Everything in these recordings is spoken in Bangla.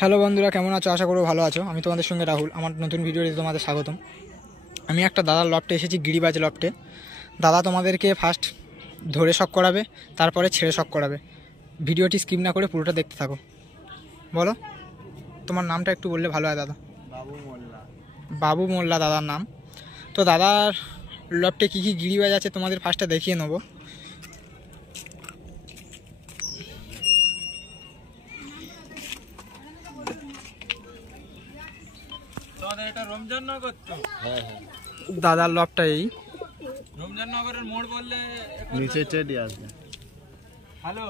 হ্যালো বন্ধুরা, কেমন আছো? আশা করো ভালো আছো। আমি তোমাদের সঙ্গে রাহুল। আমার নতুন ভিডিওতে তোমাদের স্বাগতম। আমি একটা দাদার লফটে এসেছি, গিরিবাজ লফটে। দাদা তোমাদেরকে ফার্স্ট ধরে শক করাবে, তারপরে ছেড়ে শক করাবে। ভিডিওটি স্কিপ না করে পুরোটা দেখতে থাকো। বলো, তোমার নামটা একটু বললে ভালো হয় দাদা। বাবু মোল্লা। বাবু মোল্লা দাদার নাম। তো দাদার লফটে কী কী গিরিবাজ আছে তোমাদের ফার্স্টে দেখিয়ে নেবো। এটা রমজাননগর তো? হ্যাঁ হ্যাঁ, দাদার লফটটা এই রমজাননগরের মোড় বললে নিচে চেডি আসবে। হ্যালো,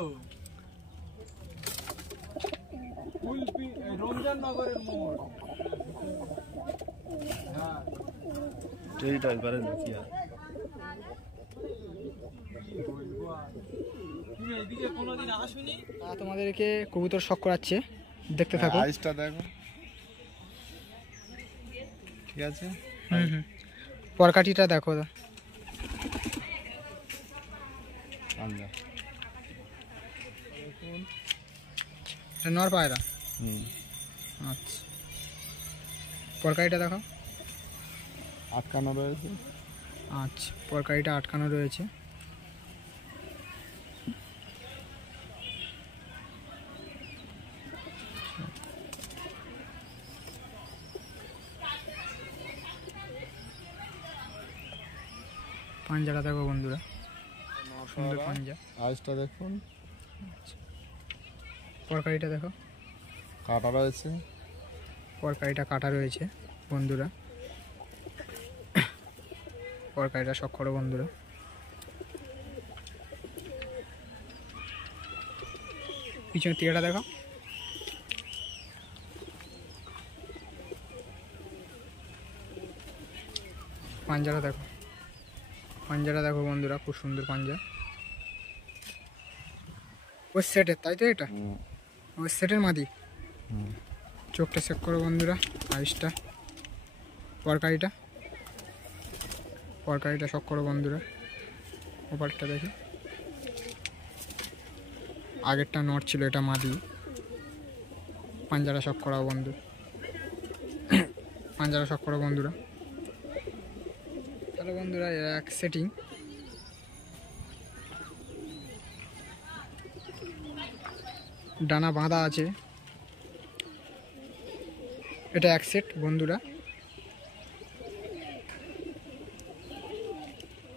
রমজাননগরের মোড়। হ্যাঁ, চেডিটা এবারে দেখি। আর তুমি এদিকে কোনোদিন আসুনি? তোমাদেরকে কবুতর শক করাচ্ছে, দেখতে থাকো। আইসটা দেখো, ঠিক আছে? পরকাঠিটা দেখো। নর পায়রা। আচ্ছা, পরকাঠিটা দেখো, আটকানো রয়েছে। আচ্ছা, পরকাঠিটা আটকানো রয়েছে। পাঞ্জাটা দেখো বন্ধুরা, সুন্দর পাঞ্জা। আইসটা দেখুন, পরকাঠিটা দেখো, কাটা রয়েছে। পরকাঠিটা কাটা রয়েছে বন্ধুরা। পরকাঠিটা শক করো বন্ধুরা। পিছনে টিয়াটা দেখো, পাঞ্জাটা দেখো, পাঞ্জাটা দেখো বন্ধুরা, খুব সুন্দর পাঞ্জা। ওই সেটের, তাই তো? এটা ওই সেটের মাদি। চোখটা চেক করো বন্ধুরা, আইসটা, পরকাঠিটা, পরকাঠিটা শক করো বন্ধুরা। ওপারটা দেখি, আগেরটা নট ছিল, এটা মাদি। পাঞ্জারা শক করাও বন্ধু, পাঞ্জারা শক করো বন্ধুরা। তাহলে বন্ধুরা এক সেটিং। ডানা বাঁধা আছে, এটা এক সেট বন্ধুরা।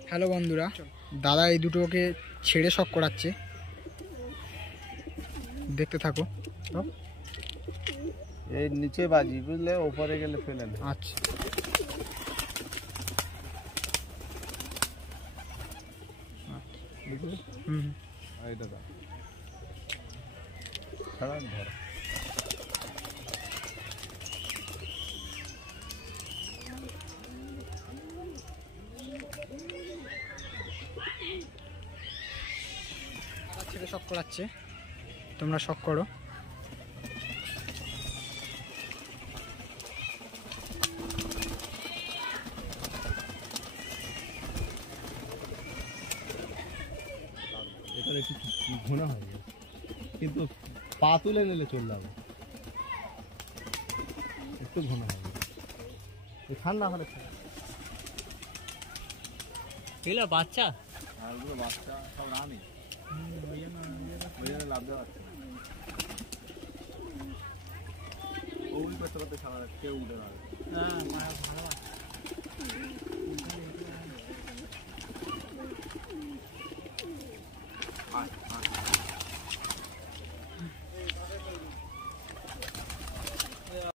হ্যালো বন্ধুরা, দাদা এই দুটোকে ছেড়ে শক করাচ্ছে, দেখতে থাকো। এই নিচে বাজি, বুঝলে? ওপরে গেলে ফেলে না। আচ্ছা, বুঝলে? এইটা দাও, ছাড়া ধর। ছেড়ে শক করাচ্ছে, তোমরা শক করো। এটা একটু ঘোনা হয়ে গেছে, কিন্তু পা তুলে নিলে চলে যাবে। একটু ঘোনা হয়ে গেছে, ঠান্ডা হলে এগুলো বাচ্চা, আর ওগুলো বাচ্চা সব রানি, ওই জন্য লাভ দেওয়া যাচ্ছে না। ওই করতে করতে সারা কেউ উঠে যাবে।